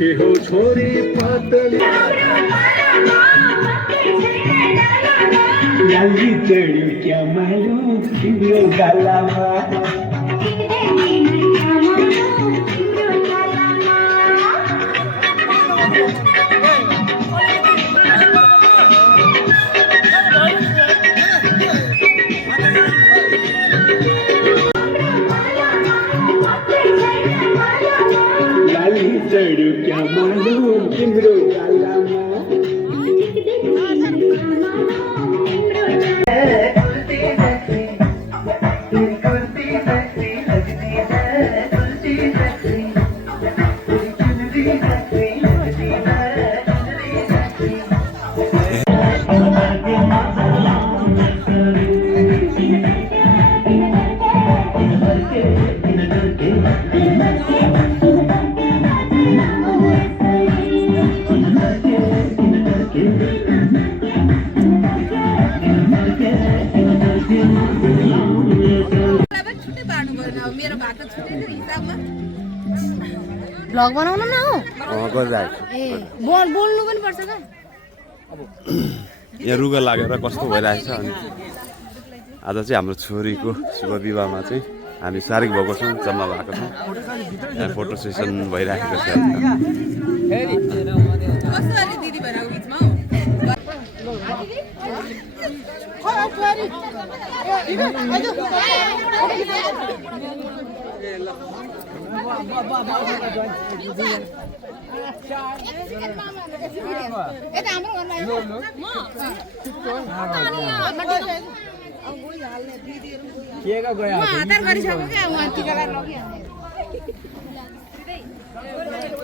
के हो छोरी पातली लाली चढ़ी क्या मालूम तिम्रो गालामा चढ़्यो क्या मालूम तिम्रो गालामा भ्लग बनाउनु न हो ए बोल्नु पनि पर्छ त यहाँ रुगा लागेर कस्तो भइरहेछ अनि आज चाहिँ हाम्रो छोरीको शुभ विवाहमा चाहिँ हामी सारिक भएको छौँ जम्मा भएको छौँ यहाँ फोटो सेसन भइरहेको छ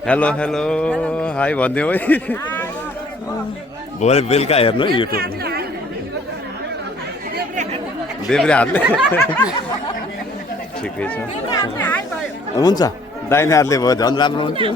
हेलो हेलो हाई भन्दै हो भोलि बेलुका हेर्नु है युट्युबमा देब्रे हातले ठिकै छ हुन्छ दाहिने हातले भयो झन् राम्रो हुन्थ्यो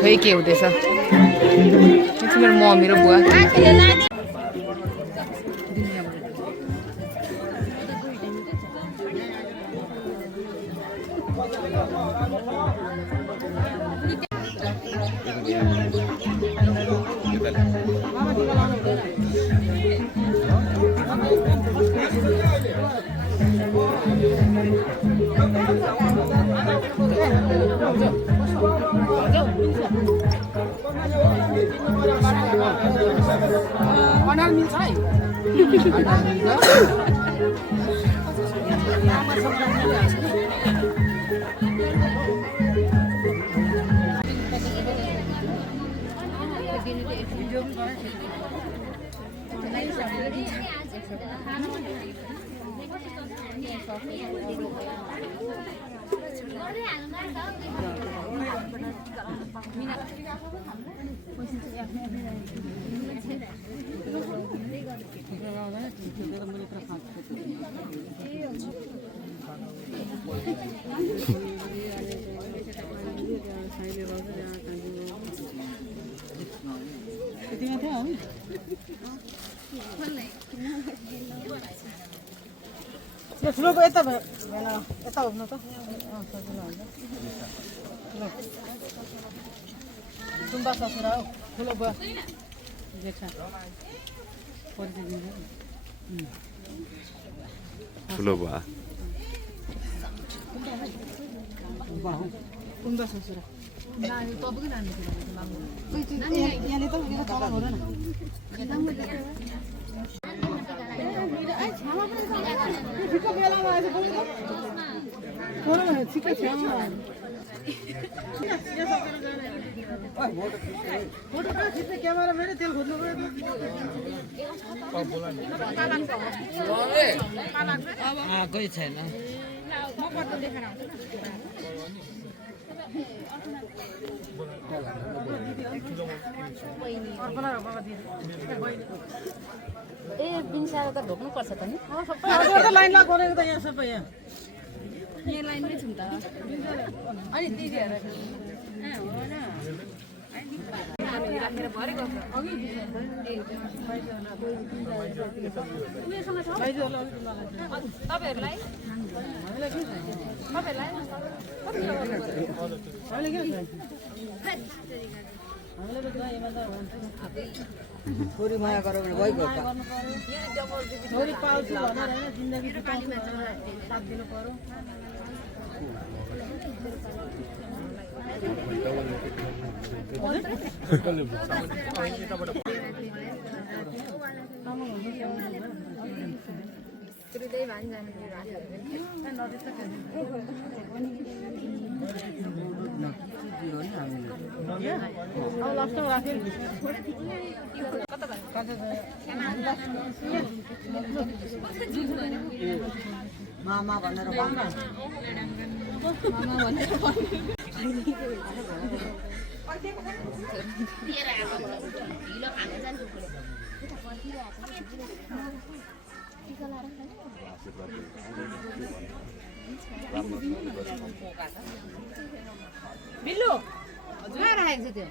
खै के हुँदैछ मेरो मम्मी र बुवा ठुलोको यता भयो यता हो न त सुम्बा ससुरा हो ठुलो भयो जेठा परिचय दिन्छ ठुलो भा सुम्बा ससुरा यहाँले त उनीहरू तल हुँदैन ठिक्क बेलामा आएछ ठिक्क छेउमा फोटो कहाँ खिच्ने क्यामेरा मेरो तेल खोज्नु आएकै छैन ए बिनसार त ढोक्नुपर्छ त नि लाइन लगाएको त यहाँ सबै यहाँ यहाँ लाइनमै छौँ त अनि दिदीहरू राखेर भरे गर्छ तपाईँहरूलाई छोरी माया गऱ्यो भने भइगयो त छोरी पाल्छु भनेर होइन जिन्दगी बिताउँछु साथ दिनु पर्यो लास्टमा राखेँ मामा भनेर बिल्लु कहाँ राखेको छ त्यो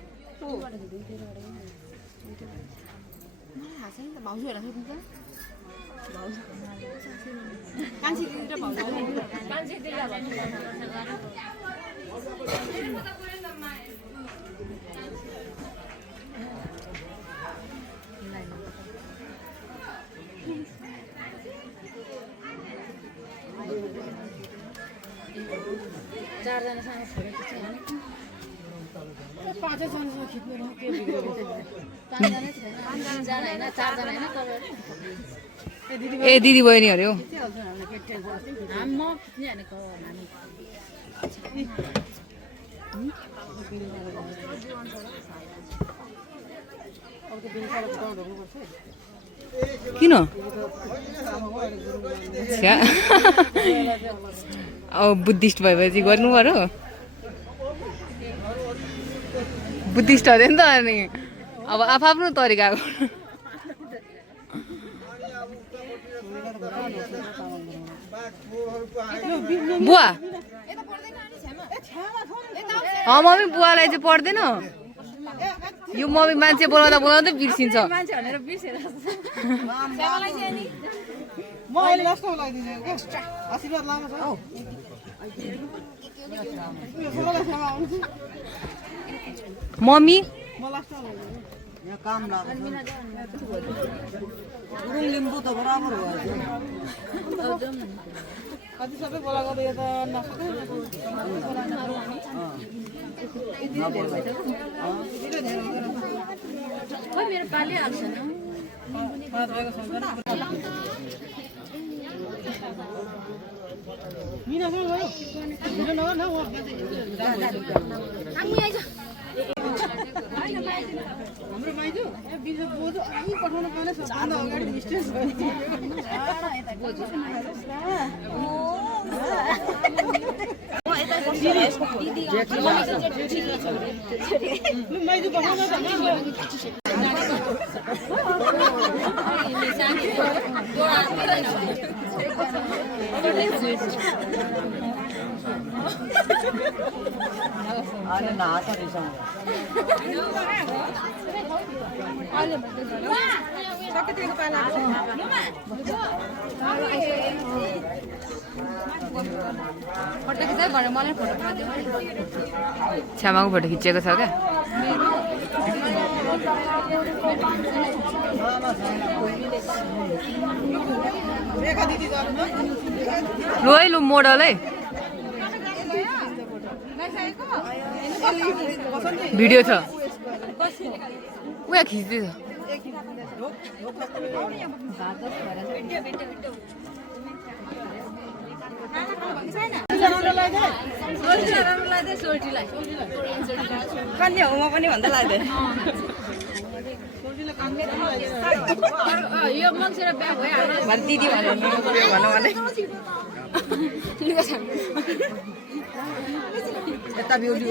भाउजूहरूलाई सोध्नु कान्छी दिदी र भाउजू कान्छी दिदी र चारजनासँग छोडेको छ पाँचैजनासँग खिच्नु न के बिग्रेको पाँचजना छैन पाँचजना होइन चारजना होइन ए दिदी बहिनीहरू हो म खिच्ने भनेको हामी किन अब बुद्धिस्ट भएपछि गर्नु पर्यो बुद्धिस्ट अरे नि त अनि अब आफ्नो तरिकाको बुवा मम्मी बुवालाई चाहिँ पर्दैन यो मम्मी मान्छे बोलाउँदा बोलाउँदै बिर्सिन्छ मान्छे भनेर बिर्सेर म अहिले लास्टमा लगाइदिन्छु क्या आशीर्वाद लानु छ मम्मी म लास्टमा लगाइदिन्छु यहाँ काम लाग्छ गुरुङ लिम्बू त बराबर हो कति सबै बोलाएको त यो त खोइ मेरो पालिहाल्छ नि मिनासँग गयो भिडियो नगर न हाम्रो माइजू बिजो बोजू अनि पठाउनु पर्ने सबभन्दा अगाडि स्टेज माइजू पठाउनु अरे नाथ रिसाउँछ फोटो खिच्दै भने मलाई फोटो खिच्दियो छ्यामाको फोटो खिचेको छ क्या लु मोडल है भिडियो छ उया खिच्दैछ कन्या हो म पनि भन्दा लाग्दैन यो मङ्सिर बिहा भइहाल्यो भने दिदी भनेर भनौँ भने यता ब्युटी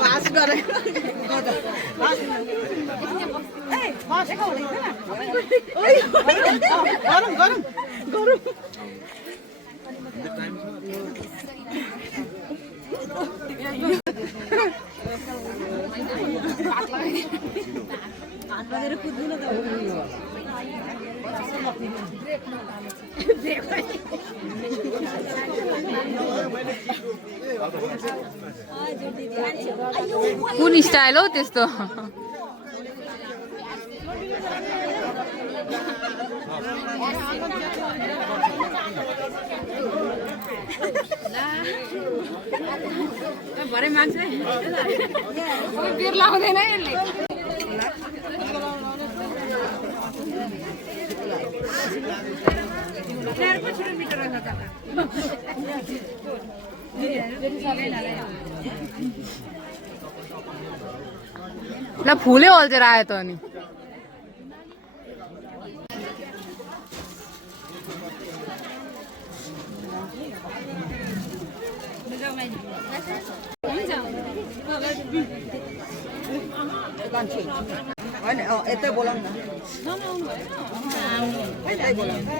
फास्ट गरेको कुन स्टाइल हो त्यस्तो भरे मान्छे बेर लाउँदैन यसले ल फुलै अल्झेर आयो त अनि होइन यतै बोलाउनु न यतै बोलाउनु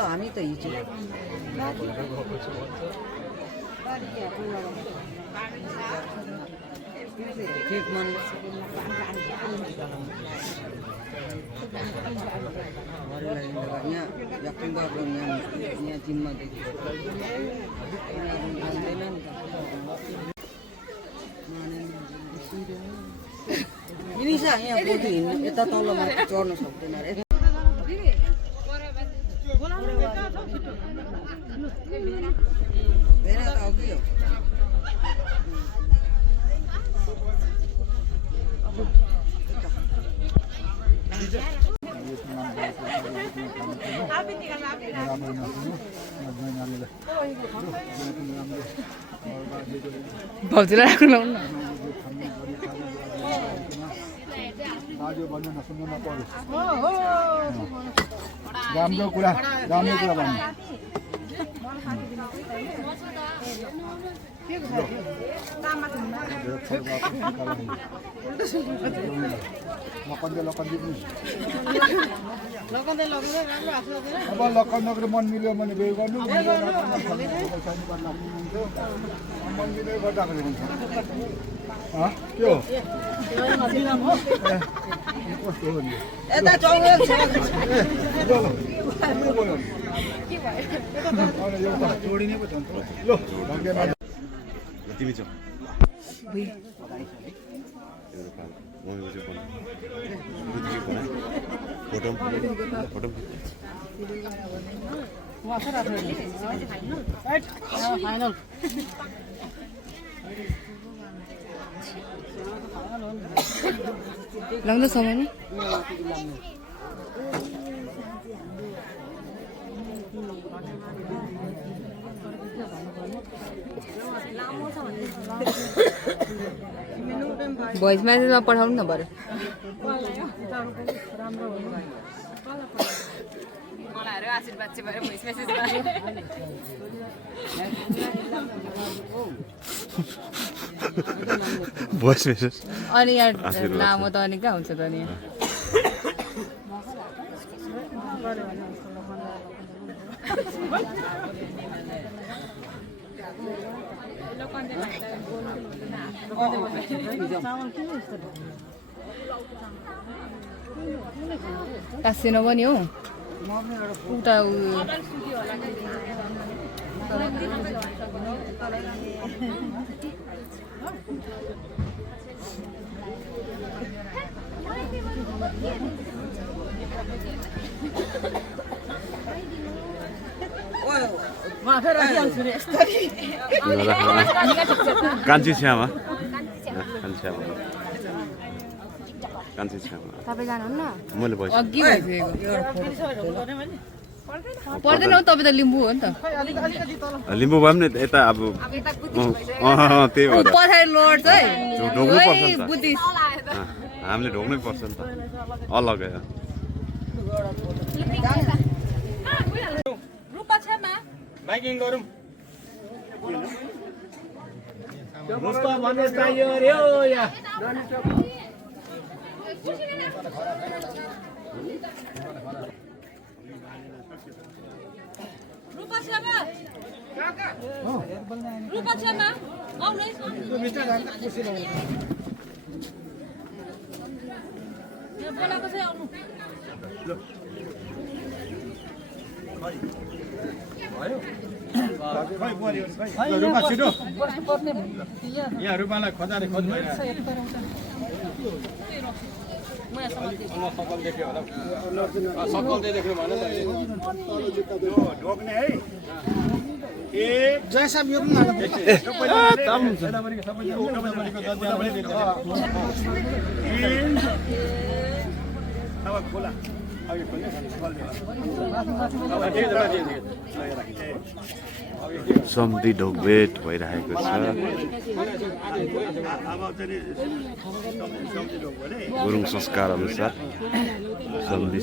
हामी त हिजो ठिक मन यहाँ याक्टिङको यहाँ जिममा देखियो मिनिसा यहाँ बोजू हिँड्नु यता तलमा चढ्नु सक्दैन रे भेना त अघि हो भाउजूलाई राख्नु लाउनु न राम्रो कुरा भन्नु अब लकन नगरी मन मिल्यो भने बिहे गर्नु मन मिल्यो गर्दाखेरि हुन्छ के हो कस्तो हो नि यता चौबन्दी जोडिने पो छ ल तिमी छ फोटो लाग्दो समय नि भोइस म्यासेजमा पठाउनु न बरु आशीर्वाद चाहिँ भयो भोइस म्यासेजमा भोइस मेसेज अनि यहाँ लामो त अनि कहाँ हुन्छ त अनि टाँसिन पनि हौ उता कान्छी छ्यामा कान्छी छ्यामा तपाईँ जानुहुन्न मैले पैसा अघि भइसकेको पर्दैन हौ तपाईँ त लिम्बू हो नि त लिम्बू भए पनि यता अब त्यही भएर पछाडि लड्छ है ढोग्नु पर्छ नि त बुद्धिस्ट हामीले ढोग्नै पर्छ नि त अलगै हो बाइकिङ गरौँ यहाँ रूपालाई खोजाले खोज सकल देख्यो होला सकल चाहिँ देख्नु भएन ढोक्ने है जयसाब यो खोला सम्धि ढोकभेट भइरहेको छ गुरुङ संस्कार अनुसार सम्धि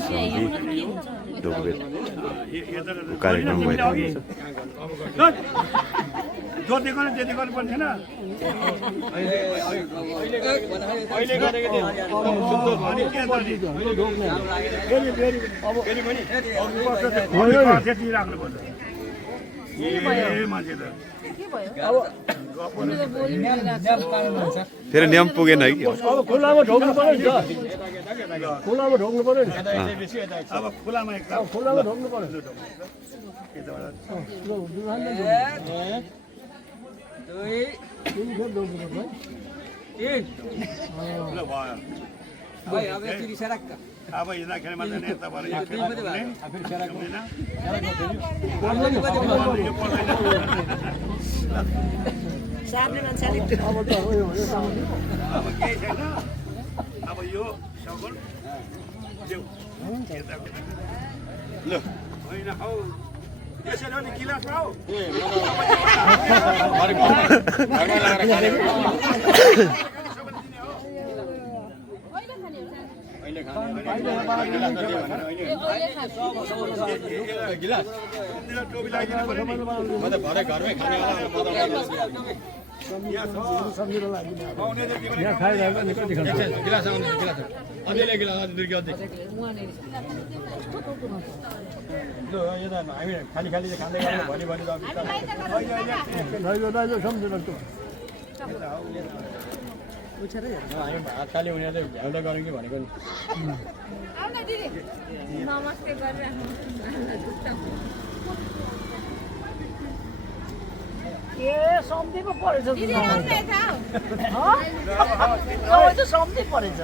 ढोकभेट कार्यक्रम भइरहेको छ जति गर्नु त्यति गर्नु पर्ने थिएन फेरि नियम पुगेन है कि अब खुलामा ढोक्नु पर्यो नि त खुलामा ढोक्नु पर्यो नि अब खुलामा ढोक्नु पर्यो अब हिँड्दाखेरि मात्रै नै अब केही छैन अब यो सगुन ल होइन हौ त्यसरी हो नि गिलासमा हौ गिलास म त भरे घरमै खाने गिलास अझैले गिलास ल यो त हामी खाली खाली खाँदै गर्नु भनी भनी हामी भात खाली हुने चाहिँ भ्याउँदै गऱ्यौँ कि भनेको नि नमस्ते गरिराख्नु ए सम्झी पो परेछ सम्झी परेछ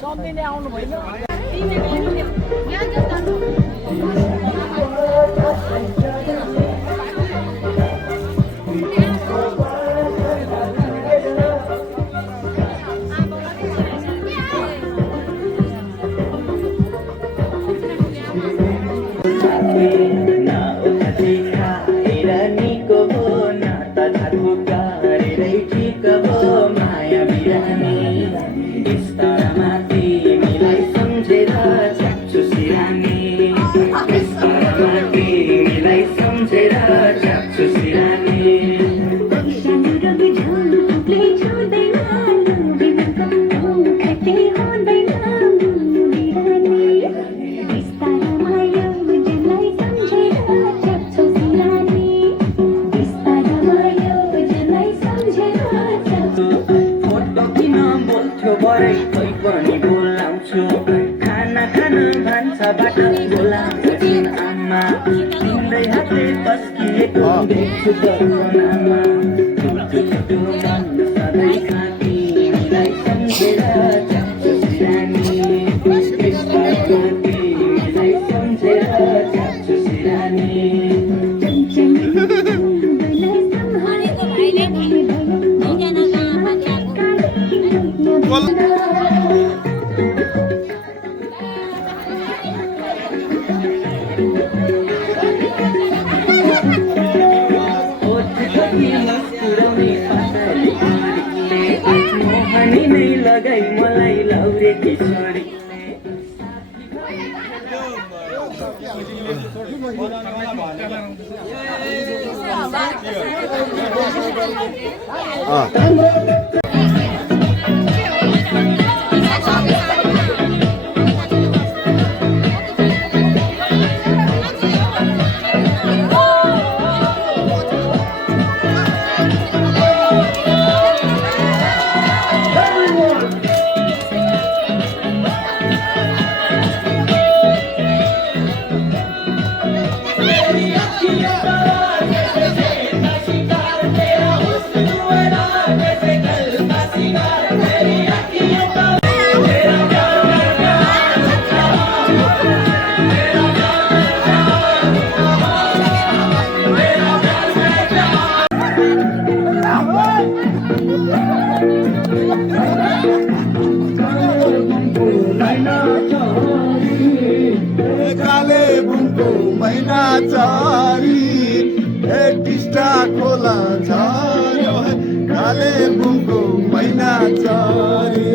सम्झिने आउनु भएन It's आउँछु खाना खानु भन्छ बाटो बोला आमा हिँड्दै हातले पस्किएको देख्छु दर्पणमा छुट्टो मन सधैँ खाँतीलाई सम्झेर जान्छु सिरानी खाँतीलाई सम्झेर जान्छु सिरानी मोहनी नै लगाई मलाई लाउरे किशोरी कालेबुङको मैना झरी टिस्टा खोला झर्यो कालेबुङको मैना झरी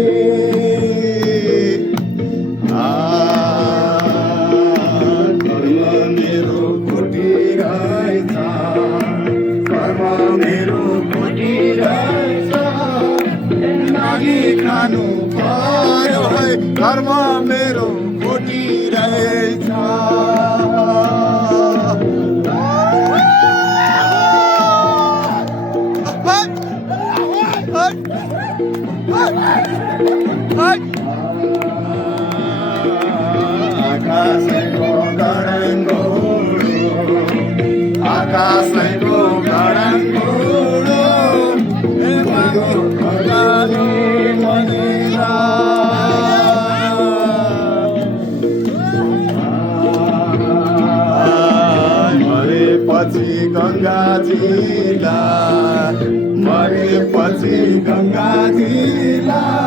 कर्म मेरो खोटिरहेछ कर्म मेरो खोटिरहेछ मागी खानु पर्यो है कर्म मेरो खोटिरहेछ आकाशैको गडङ्गोडो आकाशैको गडङ्गोडो खजानी मनिला मरेपछि गङ्गाजीलाई मरेपछि गङ्गाजीलाई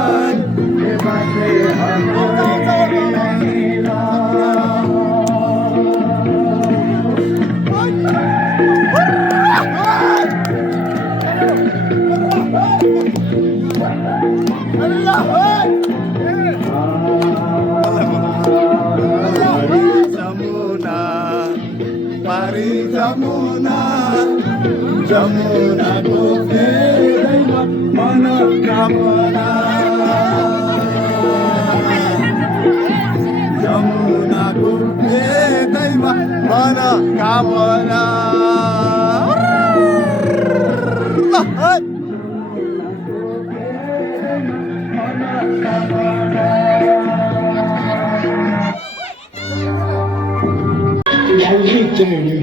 जमुनाको फेदैमा मनोकामना जमुनाको फेदैमा मनोकामना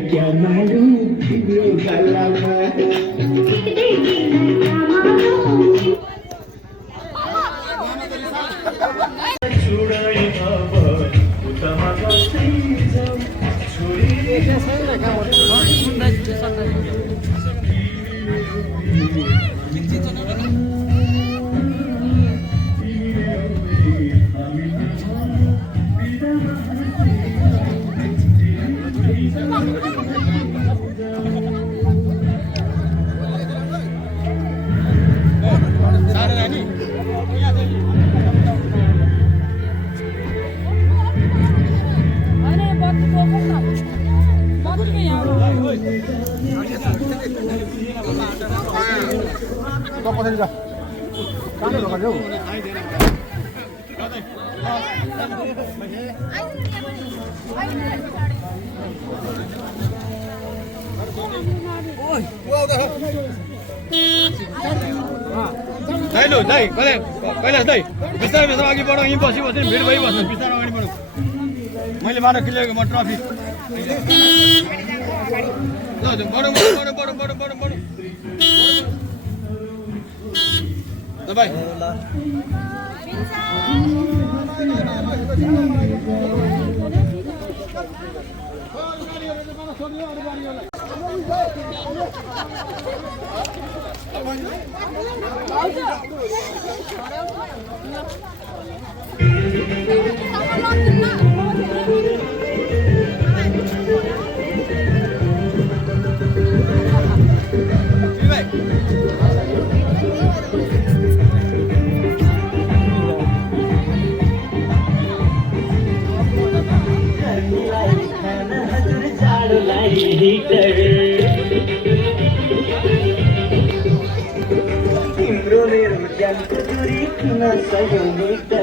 क्या मालूम दाइ लु दाइ कैलाश दाइ बिस्तारै बिस्तारै अघि बढौँ यहीँ बसी बस्यो भिड भइबस्नु बिस्तारै अगाडि बढौँ मैले मात्र क्लियर म ट्रफी बढौँ भाइ तिम्रो मेरो ज्यानको दूरी किन सयौँ मिटर